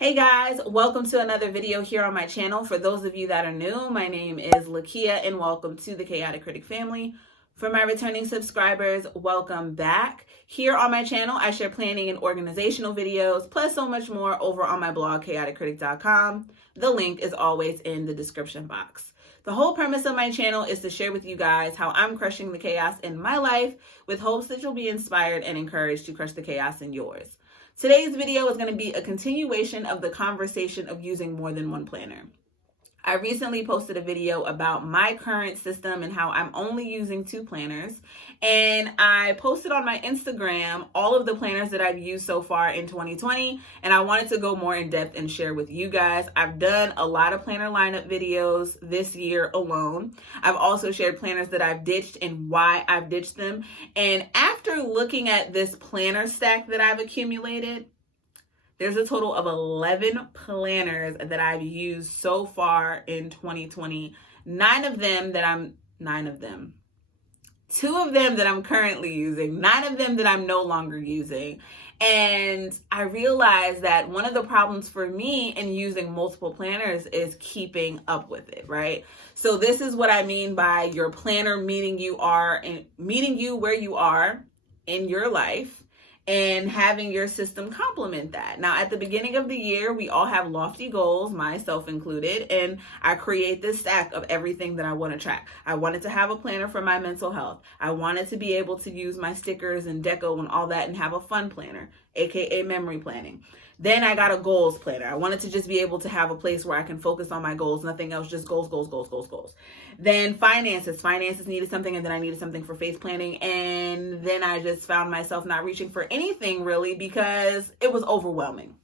Hey guys, welcome to another video here on my channel. For those of you that are new, my name is Lakia and welcome to the Chaotic Critic family. For my returning subscribers, welcome back. Here on my channel, I share planning and organizational videos, plus so much more over on my blog, chaoticcritic.com. The link is always in the description box. The whole premise of my channel is to share with you guys how I'm crushing the chaos in my life with hopes that you'll be inspired and encouraged to crush the chaos in yours. Today's video is going to be a continuation of the conversation of using more than one planner. I recently posted a video about my current system and how I'm only using 2 planners. And I posted on my Instagram all of the planners that I've used so far in 2020. And I wanted to go more in depth and share with you guys. I've done a lot of planner lineup videos this year alone. I've also shared planners that I've ditched and why I've ditched them. And after looking at this planner stack that I've accumulated, there's a total of 11 planners that I've used so far in 2020. 2 of them that I'm currently using, 9 of them that I'm no longer using. And I realized that one of the problems for me in using multiple planners is keeping up with it, right? So this is what I mean by your planner meeting you where you are in your life, and having your system complement that. Now, at the beginning of the year, we all have lofty goals, myself included, and I create this stack of everything that I want to track. I wanted to have a planner for my mental health. I wanted to be able to use my stickers and deco and all that and have a fun planner, aka memory planning. Then I got a goals planner. I wanted to just be able to have a place where I can focus on my goals, nothing else, just goals, goals, goals, goals, goals. Then finances. Finances needed something, and then I needed something for face planning. And then I just found myself not reaching for anything really because it was overwhelming.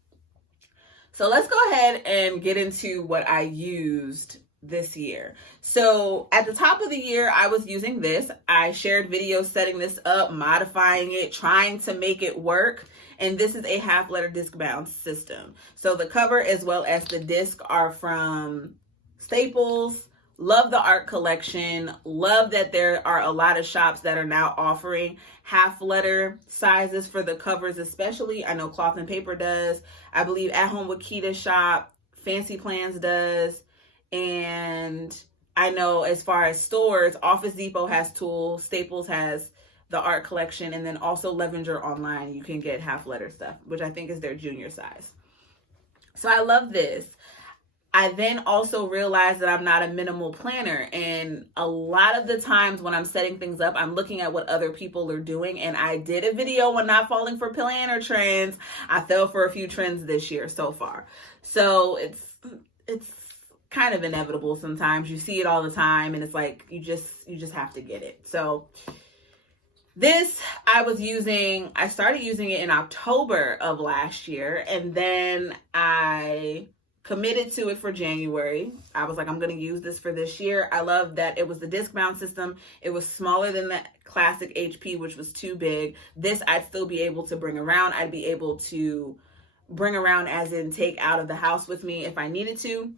So let's go ahead and get into what I used this year. So at the top of the year, I was using this. I shared videos setting this up, modifying it, trying to make it work. And this is a half-letter Discbound system. So the cover as well as the disc are from Staples. Love the art collection. Love that there are a lot of shops that are now offering half-letter sizes for the covers especially. I know Cloth and Paper does. I believe At Home with Keita shop, Fancy Plans does. And I know as far as stores, Office Depot has tools, Staples has the art collection, and then also Levenger online, you can get half-letter stuff, which I think is their junior size. So I love this. I then also realized that I'm not a minimal planner, and a lot of the times when I'm setting things up, I'm looking at what other people are doing, and I did a video on not falling for planner trends. I fell for a few trends this year so far. So it's kind of inevitable sometimes. You see it all the time, and it's like you just have to get it. So this I started using it in October of last year, and then I committed to it for January. I was like, I'm going to use this for this year. I love that it was the Discbound system. It was smaller than the classic HP, which was too big. This I'd still be able to bring around. I'd be able to bring around as in take out of the house with me if I needed to.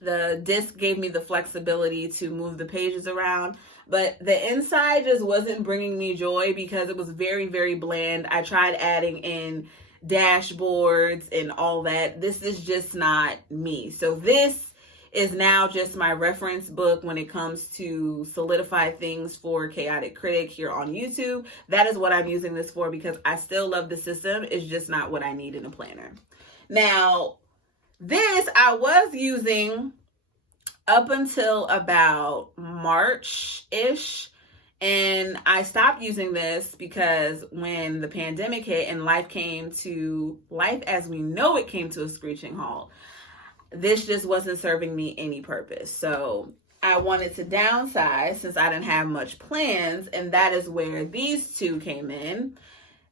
The disc gave me the flexibility to move the pages around, but the inside just wasn't bringing me joy because it was very, very bland. I tried adding in dashboards and all that. This is just not me. So this is now just my reference book when it comes to solidify things for Chaotic Critic here on YouTube. That is what I'm using this for because I still love the system. It's just not what I need in a planner. Now, this I was using up until about March-ish, and I stopped using this because when the pandemic hit and life as we know it came to a screeching halt, this just wasn't serving me any purpose. So I wanted to downsize since I didn't have much plans, and that is where these 2 came in.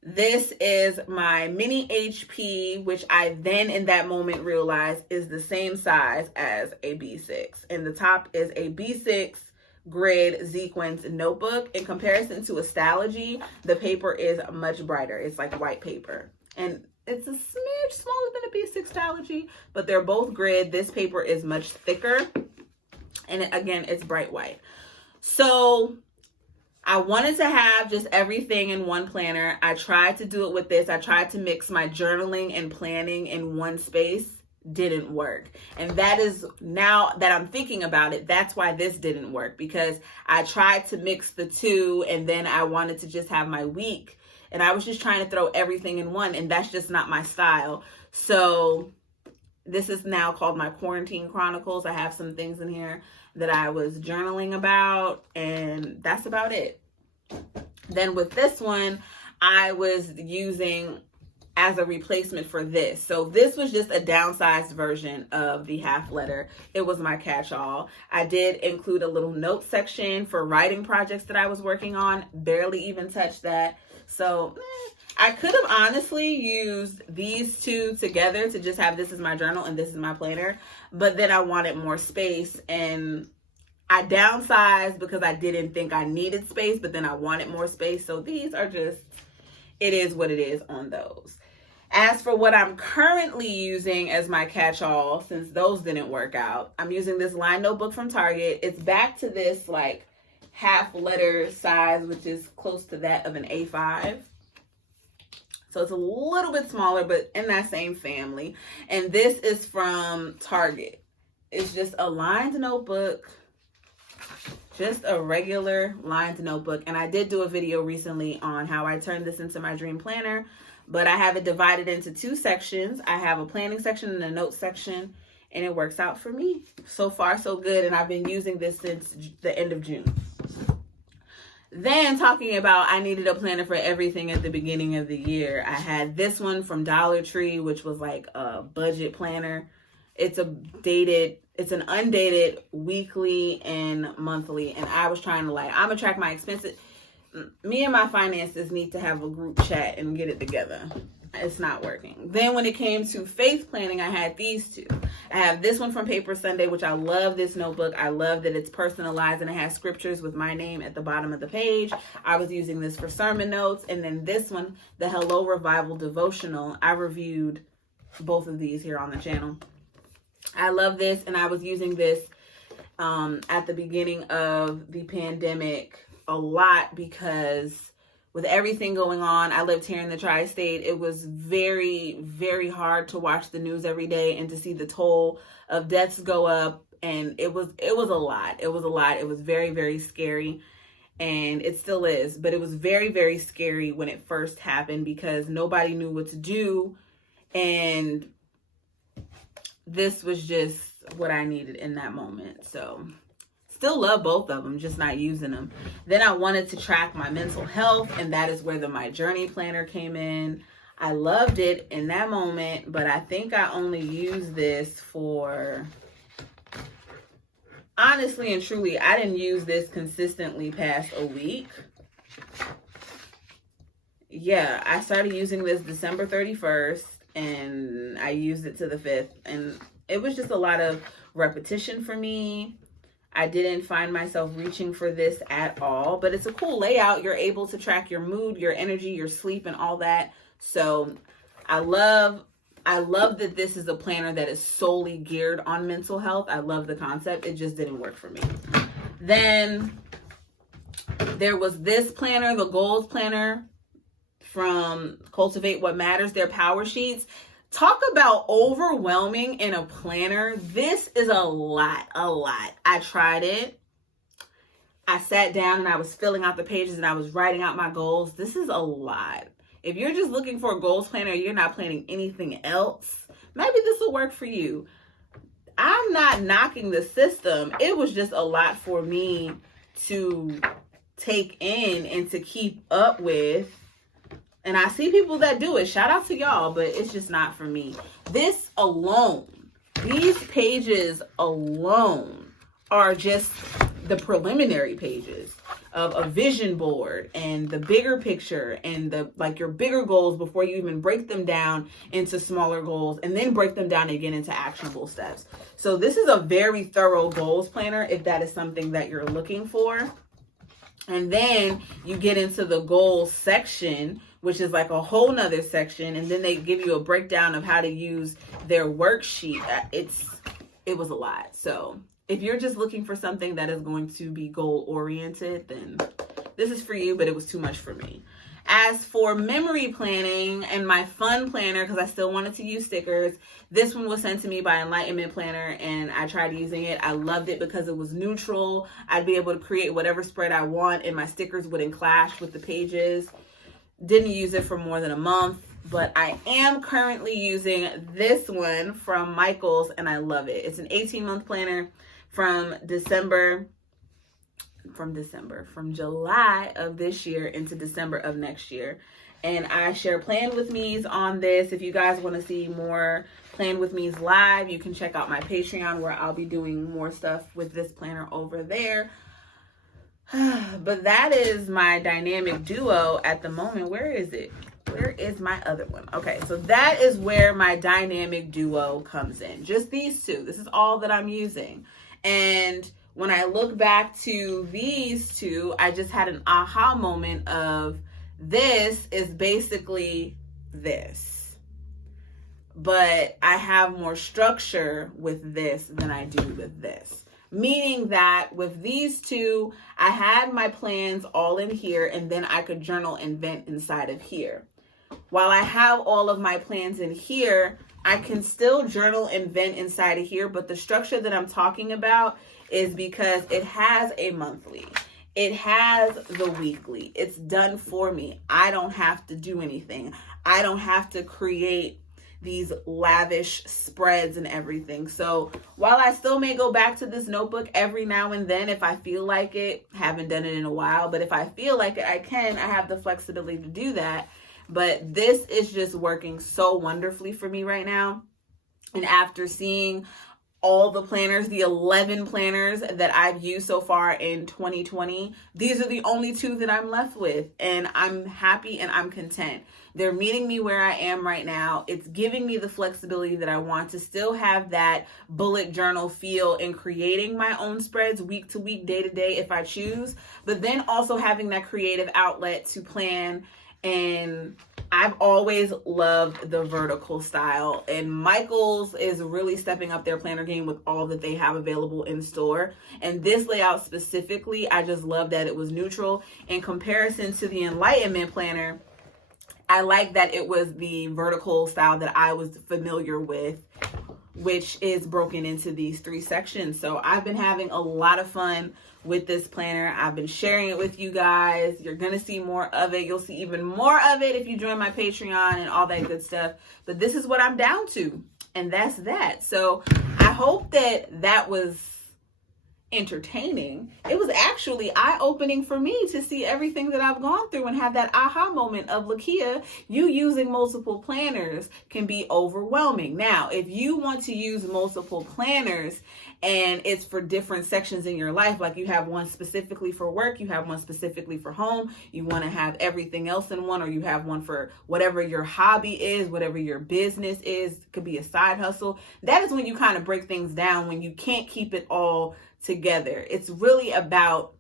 This is my mini HP, which I then in that moment realized is the same size as a B6. And the top is a B6 grid sequence notebook. In comparison to Astrology, the paper is much brighter. It's like white paper. And it's a smidge smaller than a B6 Astrology, but they're both grid. This paper is much thicker. And again, it's bright white. So I wanted to have just everything in one planner. I tried to do it with this. I tried to mix my journaling and planning in one space. Didn't work. And that is, now that I'm thinking about it, that's why this didn't work, because I tried to mix the two and then I wanted to just have my week, and I was just trying to throw everything in one, and that's just not my style. So this is now called my Quarantine Chronicles. I have some things in here that I was journaling about, and that's about it. Then with this one, I was using as a replacement for this. So this was just a downsized version of the half letter. It was my catch-all. I did include a little note section for writing projects that I was working on. Barely even touched that. So I could have honestly used these two together to just have this as my journal and this is my planner, but then I wanted more space, and I downsized because I didn't think I needed space, but then I wanted more space. So these are just, it is what it is on those. As for what I'm currently using as my catch-all, since those didn't work out, I'm using this line notebook from Target. It's back to this like half letter size, which is close to that of an A5. So it's a little bit smaller, but in that same family. And this is from Target. It's just a lined notebook. Just a regular lined notebook. And I did do a video recently on how I turned this into my dream planner, but I have it divided into two sections. I have a planning section and a note section, and it works out for me. So far, so good. And I've been using this since the end of June. Then talking about I needed a planner for everything at the beginning of the year. I had this one from Dollar Tree, which was like a budget planner. It's an undated weekly and monthly. And I was trying to I'm gonna track my expenses. Me and my finances need to have a group chat and get it together. It's not working. Then when it came to faith planning, I had these two. I have this one from Paper Sunday, which I love this notebook. I love that it's personalized and it has scriptures with my name at the bottom of the page. I was using this for sermon notes. And then this one, the Hello Revival Devotional. I reviewed both of these here on the channel. I love this, and I was using this at the beginning of the pandemic a lot because with everything going on, I lived here in the tri-state. It was very, very hard to watch the news every day and to see the toll of deaths go up. And it was a lot. It was a lot. It was very, very scary. And it still is. But it was very, very scary when it first happened because nobody knew what to do. And this was just what I needed in that moment. So still love both of them, just not using them. Then I wanted to track my mental health, and that is where the My Journey Planner came in. I loved it in that moment, but I think I only used this for, honestly and truly, I didn't use this consistently past a week. Yeah, I started using this December 31st, and I used it to the 5th, and it was just a lot of repetition for me. I didn't find myself reaching for this at all, but it's a cool layout. You're able to track your mood, your energy, your sleep, and all that. So I love that this is a planner that is solely geared on mental health. I love the concept. It just didn't work for me. Then there was this planner, the Goals Planner from Cultivate What Matters, their power sheets. Talk about overwhelming in a planner. This is a lot. I tried it. I sat down and I was filling out the pages and I was writing out my goals. This is a lot. If you're just looking for a goals planner, you're not planning anything else, maybe this will work for you. I'm not knocking the system. It was just a lot for me to take in and to keep up with. And I see people that do it. Shout out to y'all, but it's just not for me. This alone, these pages alone are just the preliminary pages of a vision board and the bigger picture and the your bigger goals before you even break them down into smaller goals and then break them down again into actionable steps. So this is a very thorough goals planner if that is something that you're looking for. And then you get into the goals section, which is like a whole nother section. And then they give you a breakdown of how to use their worksheet. It was a lot. So if you're just looking for something that is going to be goal oriented, then this is for you, but it was too much for me. As for memory planning and my fun planner, because I still wanted to use stickers, this one was sent to me by Enlightenment Planner, and I tried using it. I loved it because it was neutral. I'd be able to create whatever spread I want, and my stickers wouldn't clash with the pages. Didn't use it for more than a month, but I am currently using this one from Michaels, and I love it. It's an 18-month planner from July of this year into December of next year. And I share Plan With Me's on this. If you guys want to see more Plan With Me's live, you can check out my Patreon where I'll be doing more stuff with this planner over there. But that is my dynamic duo at the moment. Where is it? Where is my other one? Okay, so that is where my dynamic duo comes in. Just these two. This is all that I'm using. And when I look back to these two, I just had an aha moment of this is basically this. But I have more structure with this than I do with this. Meaning that with these two, I had my plans all in here, and then I could journal and vent inside of here. While I have all of my plans in here, I can still journal and vent inside of here, but the structure that I'm talking about is because it has a monthly. It has the weekly. It's done for me. I don't have to do anything. I don't have to create these lavish spreads and everything. So while I still may go back to this notebook every now and then if I feel like it, haven't done it in a while, but if I feel like it, I can. I have the flexibility to do that. But this is just working so wonderfully for me right now. And after seeing all the planners, the 11 planners that I've used so far in 2020, these are the only two that I'm left with. And I'm happy and I'm content. They're meeting me where I am right now. It's giving me the flexibility that I want to still have that bullet journal feel in creating my own spreads week to week, day to day if I choose. But then also having that creative outlet to plan. And I've always loved the vertical style, and Michaels is really stepping up their planner game with all that they have available in store. And this layout specifically, I just love that it was neutral. In comparison to the Enlightenment planner, I like that it was the vertical style that I was familiar with, which is broken into these 3 sections. So I've been having a lot of fun with this planner. I've been sharing it with you guys. You're going to see more of it. You'll see even more of it if you join my Patreon and all that good stuff. But this is what I'm down to. And that's that. So I hope that that was entertaining. It was actually eye-opening for me to see everything that I've gone through and have that aha moment of, Lakia, you using multiple planners can be overwhelming. Now, if you want to use multiple planners and it's for different sections in your life, like you have one specifically for work, you have one specifically for home, you want to have everything else in one, or you have one for whatever your hobby is, whatever your business is, it could be a side hustle. That is when you kind of break things down, when you can't keep it all together. It's really about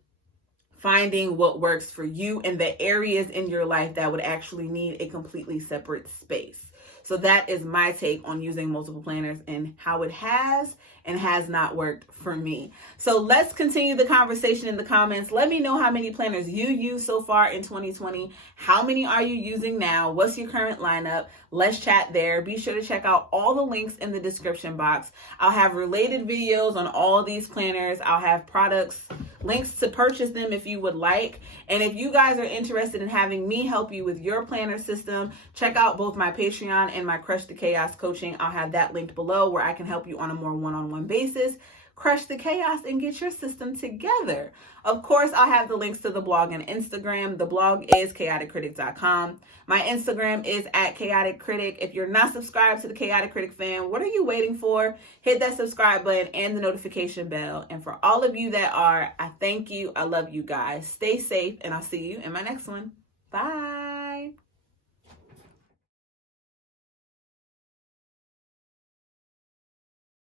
finding what works for you and the areas in your life that would actually need a completely separate space. So that is my take on using multiple planners and how it has and has not worked for me. So let's continue the conversation in the comments. Let me know how many planners you use so far in 2020. How many are you using now? What's your current lineup? Let's chat there. Be sure to check out all the links in the description box. I'll have related videos on all these planners. I'll have products, links to purchase them if you would like. And if you guys are interested in having me help you with your planner system, check out both my Patreon and my Crush the Chaos coaching. I'll have that linked below where I can help you on a more one-on-one basis. Crush the chaos and get your system together. Of course, I'll have the links to the blog and Instagram. The blog is chaoticcritic.com. My Instagram is @chaoticcritic. If you're not subscribed to the Chaotic Critic fam, what are you waiting for? Hit that subscribe button and the notification bell. And for all of you that are, I thank you. I love you guys. Stay safe, and I'll see you in my next one. Bye.